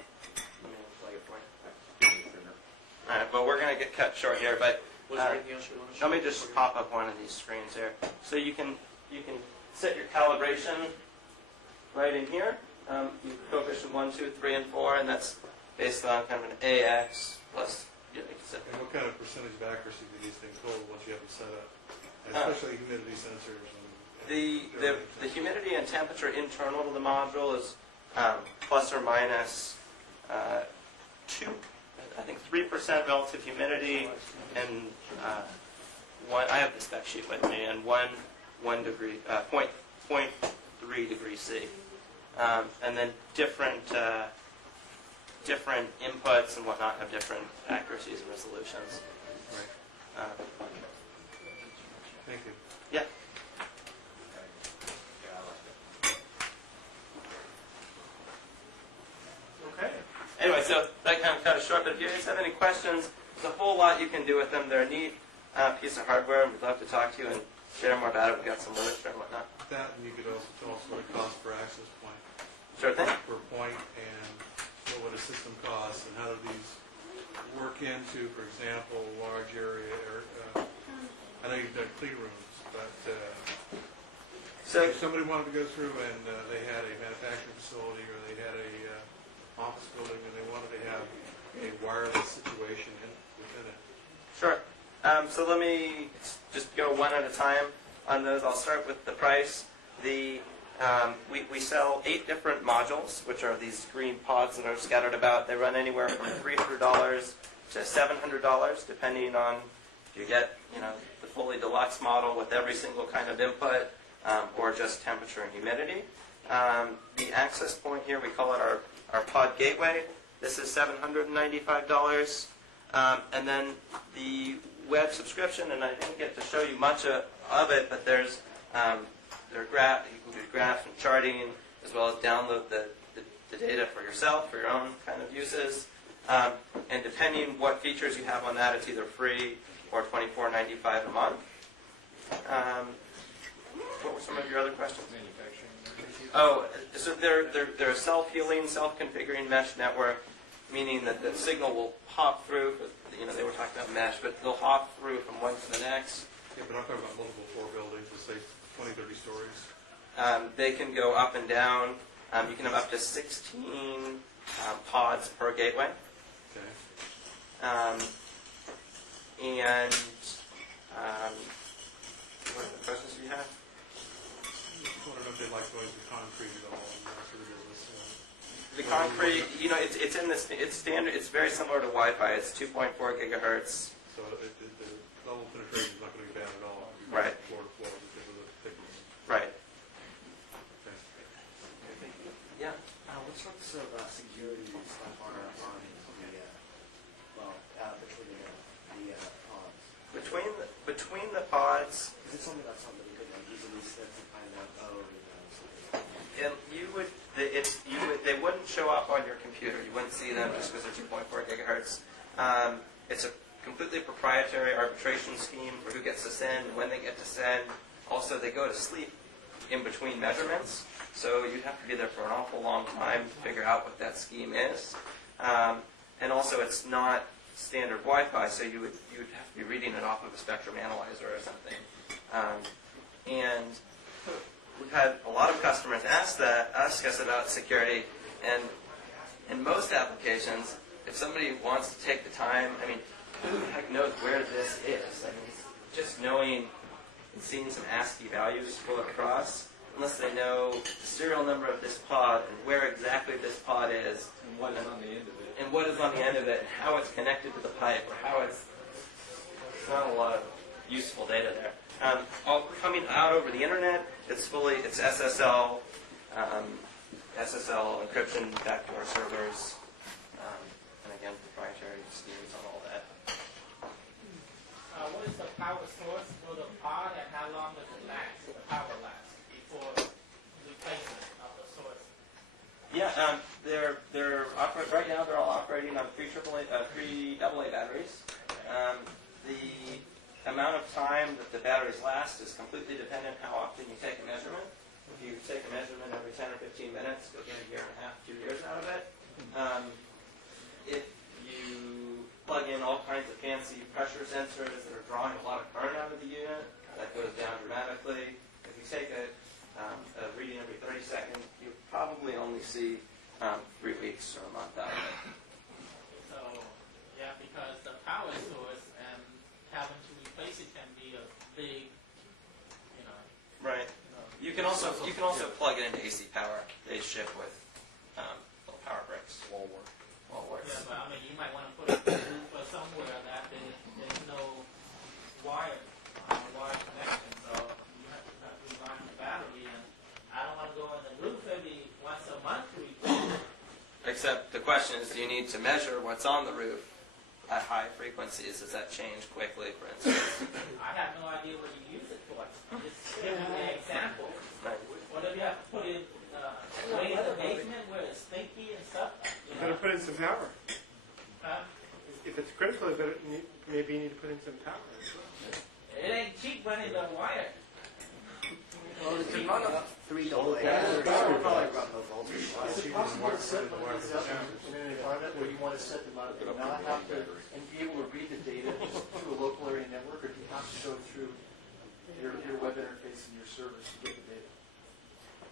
plug it for you. All right, well, we're going to get cut short here, but Was there anything else you want to show? let me just pop up one of these screens here. So you can set your calibration right in here. You coefficient 1, 2, 3, and 4, and that's based on kind of an AX plus. You can set. And what kind of percentage of accuracy do these things hold once you have them set up? And especially humidity sensors. And The humidity and temperature internal to the module is plus or minus 2, I think 3% relative humidity, and I have the spec sheet with me, and 1 degree, 0.3 degrees C, and then different inputs and whatnot have different accuracies and resolutions. Right. Thank you. Yeah. Okay. Anyway, so that kind of cut it short, but if you guys have any questions, there's a whole lot you can do with them. They're a neat piece of hardware, and we'd love to talk to you and share more about it. We've got some literature and whatnot. That, and you could also tell us what it costs per access point. Sure thing. Per point, and what would a system cost, and how do these work into, for example, large area, I know you've done clean rooms, but So if somebody wanted to go through and they had a manufacturing facility or they had a office building and they wanted to have a wireless situation within it. Sure. So let me just go one at a time on those. I'll start with the price. We sell 8 different modules, which are these green pods that are scattered about. They run anywhere from $300 to $700, depending on if you get the fully deluxe model with every single kind of input, or just temperature and humidity. The access point here, we call it our pod gateway. This is $795. And then the web subscription, and I didn't get to show you much of it, but there are you can do graphs and charting, as well as download the data for yourself, for your own kind of uses. And depending what features you have on that, it's either free or $24.95 a month. What were some of your other questions? Oh, so they're a self-healing, self-configuring mesh network, meaning that the signal will hop through. They were talking about mesh, but they'll hop through from one to the next. Yeah, but I'm talking about multiple floor buildings, let's say 20, 30 stories. They can go up and down. You can have up to 16 pods per gateway. Okay. And what are the questions you have? I just want to know if they like going to concrete at all in that sort of business. The concrete, it's in this. It's standard. It's very similar to Wi-Fi. It's 2.4 gigahertz. So the level of penetration is not going to be bad at all. Right. Floor to floor because of the thickness. Right. Okay. Yeah. What sorts of security stuff are on between the pods? Between the pods. Is it something that somebody could easily set to find out? And they wouldn't show up on your computer. You wouldn't see them just because they're 2.4 gigahertz. It's a completely proprietary arbitration scheme for who gets to send, when they get to send. Also, they go to sleep in between measurements, so you'd have to be there for an awful long time to figure out what that scheme is. And also, it's not standard Wi-Fi, so you would have to be reading it off of a spectrum analyzer or something. And we've had a lot of customers ask us about security, and in most applications, if somebody wants to take the time, I mean, who the heck knows where this is? I mean, just knowing and seeing some ASCII values pull across, unless they know the serial number of this pod and where exactly this pod is, And what is on the end of it. and what is on the end of it, and how it's connected to the pipe, or how it's not a lot of useful data there. All coming out over the internet, it's SSL, SSL encryption, backdoor servers, and again, proprietary schemes on all that. What is the power source for the pod, and how long does it last, the power last, before replacement of the source? Yeah, right now they're all operating on three AA batteries. The amount of time that the batteries last is completely dependent how often you take a measurement. If you take a measurement every 10 or 15 minutes, you'll get a year and a half, 2 years out of it. If you plug in all kinds of fancy pressure sensors that are drawing a lot of current out of the unit, that goes down dramatically. If you take a reading every 30 seconds, you probably only see 3 weeks or a month out of it. So, yeah, because the power source and having to replace it can be a big, Right. You can also plug it into AC power. They ship with little power bricks. Wall works. Yeah, but I mean, you might want to put it in the roof or somewhere that there's no wire connection, so you have to rely on the battery, and I don't want to go in the roof every once a month to replace it. Except the question is, do you need to measure what's on the roof at high frequencies? Does that change quickly, for instance? I have no idea what you use it for. Just give me an example. Right. What if you have to put in way in the basement where it's stinky and stuff? You better put in some power. Huh? If it's critical, maybe you need to put in some power. It ain't cheap running the wire. Well, it's a run of 3 AA. Is it possible to set one of these up in an environment where you want to set them up and not have to, and be able to read the data through a local area network, or do you have to go through your web interface and your servers to get the data?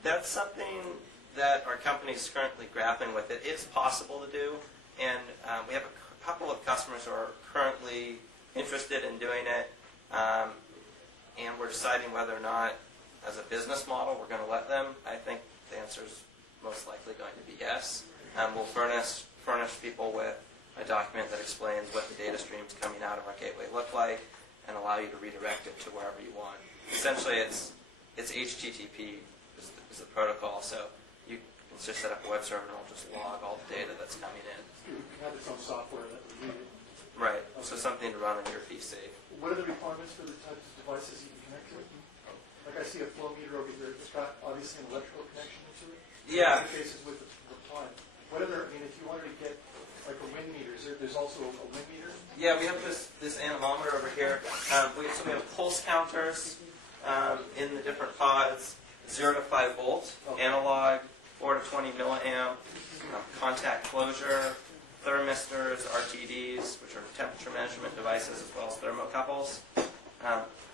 That's something that our company is currently grappling with. It is possible to do, and we have a couple of customers who are currently interested in doing it, and we're deciding whether or not, as a business model, we're going to let them. I think the answer is most likely going to be yes. We'll furnish people with a document that explains what the data streams coming out of our gateway look like, and allow you to redirect it to wherever you want. Essentially, it's HTTP is the protocol, so you can just set up a web server and it'll just log all the data that's coming in. You can have its own software that will read it. Right, so something to run on your PC. What are the requirements for the types of devices you can connect to? Like I see a flow meter over here, it's got obviously an electrical connection to it. Yeah. Interfaces with the plant. What other, if you wanted to get like a wind meter, there's also a wind meter? Yeah, we have this anemometer over here. So we have pulse counters in the different pods, 0 to 5 volt, analog, 4 to 20 milliamp, contact closure, thermistors, RTDs, which are temperature measurement devices, as well as thermocouples.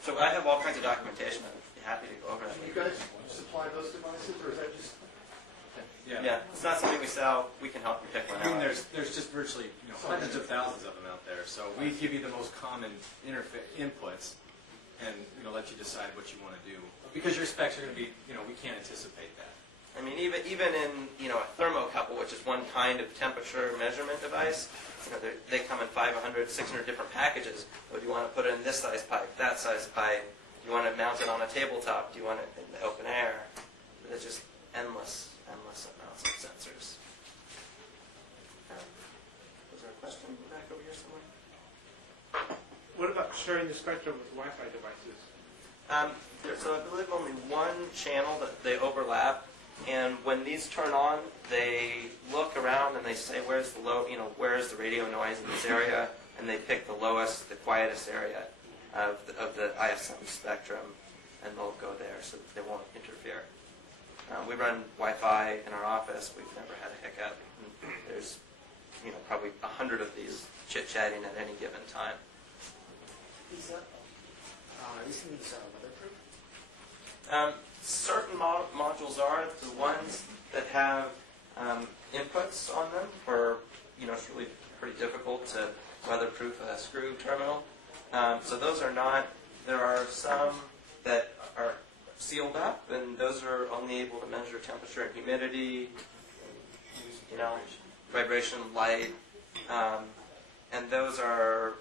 So I have all kinds of documentation. I'd be happy to go over that. Do you guys supply those devices, or is that just? Yeah, it's not something we sell. We can help you pick one I mean, out. there's just virtually hundreds of thousands of them out there. So we give you the most common inputs, and let you decide what you want to do. Because your specs are going to be, we can't anticipate that. I mean, even in a thermocouple, which is one kind of temperature measurement device, they come in 500, 600 different packages. Oh, do you want to put it in this size pipe, that size pipe? Do you want to mount it on a tabletop? Do you want it in the open air? There's just endless amounts of sensors. Was there a question back over here somewhere? What about sharing the spectrum with Wi-Fi devices? So I believe only one channel that they overlap, and when these turn on, they look around and they say, where's the where's the radio noise in this area, and they pick the lowest, the quietest area of the ISM spectrum, and they'll go there so that they won't interfere. We run Wi-Fi in our office. We've never had a hiccup. There's, probably 100 of these chit-chatting at any given time. These things weatherproof? Certain modules are. The ones that have inputs on them are, it's really pretty difficult to weatherproof a screw terminal. So those are not. There are some that are sealed up, and those are only able to measure temperature and humidity, vibration, light, and those are,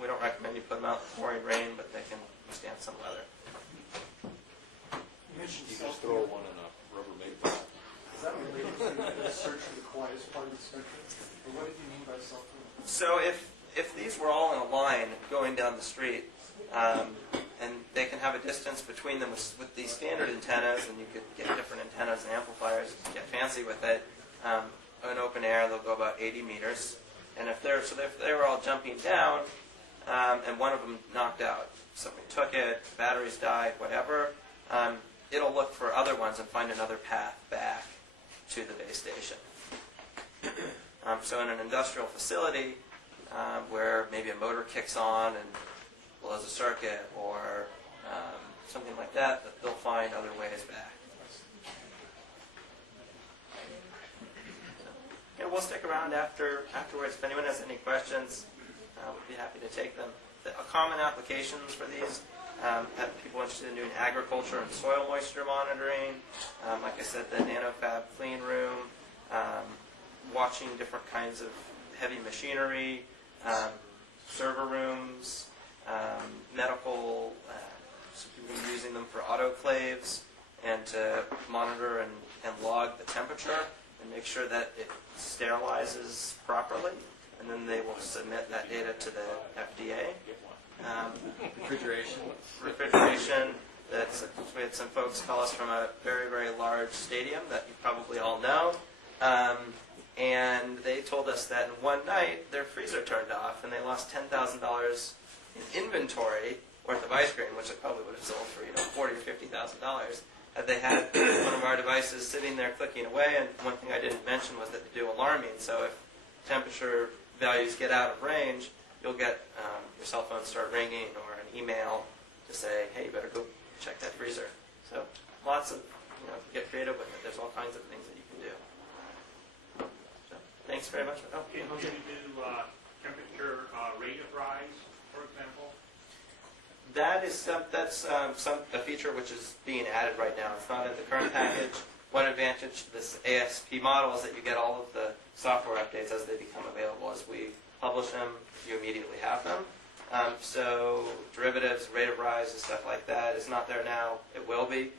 we don't recommend you put them out in pouring rain, but they can withstand some weather. You mentioned You just throw one in a Rubbermaid bottle. Is that related to the search for the quietest part of the spectrum? Or what did you mean by self-healing? So if these were all in a line going down the street, and they can have a distance between them with these standard antennas, and you could get different antennas and amplifiers, get fancy with it. In open air, they'll go about 80 meters. And if they were all jumping down, and one of them knocked out, somebody took it, batteries died, whatever, it'll look for other ones and find another path back to the base station. So in an industrial facility, where maybe a motor kicks on and blows a circuit, or something like that, they'll find other ways back. Yeah, we'll stick around afterwards. If anyone has any questions, we'll be happy to take them. The common applications for these, have people interested in doing agriculture and soil moisture monitoring, like I said, the NanoFab clean room, watching different kinds of heavy machinery, server rooms, medical, so people are using them for autoclaves, and to monitor and log the temperature and make sure that it sterilizes properly, and then they will submit that data to the FDA. Refrigeration. We had some folks call us from a very, very large stadium that you probably all know. And they told us that in one night, their freezer turned off, and they lost $10,000 in inventory worth of ice cream, which they probably would have sold for $40,000 or $50,000. They had one of our devices sitting there clicking away, and one thing I didn't mention was that they do alarming. So if temperature values get out of range, you'll get your cell phone start ringing, or an email to say, hey, you better go check that freezer. So lots of, get creative with it. There's all kinds of things that you can do. So, thanks very much. Oh, Can you do temperature rate of rise, for example? That's a feature which is being added right now. It's not in the current package. One advantage to this ASP model is that you get all of the software updates as they become available. As we publish them, you immediately have them. So derivatives, rate of rise, and stuff like that is not there now. It will be.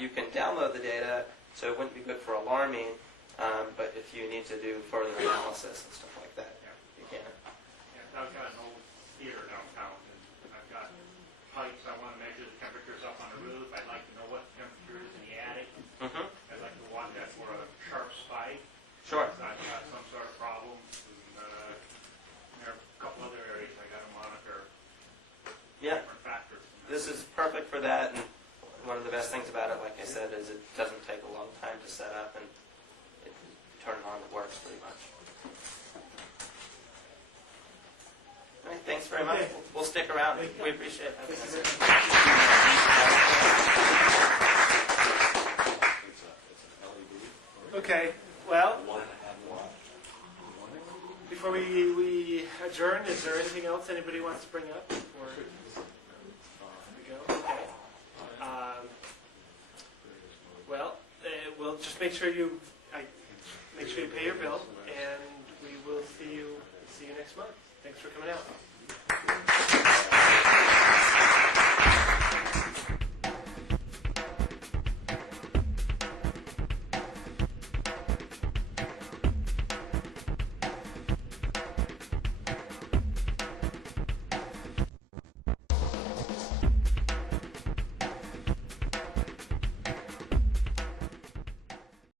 You can download the data, so it wouldn't be good for alarming, but if you need to do further analysis and stuff like that, you can. Yeah, I've got an old theater downtown, and I've got pipes. I want to measure the temperatures up on the roof. I'd like to know what the temperature is in the attic. I'd like to watch that for a sharp spike. Sure. I've got some sort of problem. And, there are a couple other areas I got to monitor. Yeah. Different factors. This is perfect for that, and one of the best things about it, like I said, is it doesn't take a long time to set up, and it turn it on, it works pretty much. All right, thanks very much. We'll stick around. We appreciate it. Okay, well, before we adjourn, is there anything else anybody wants to bring up? Or we go? Okay. Well, we'll just make sure you pay your bill, and we will see you next month. Thanks for coming out.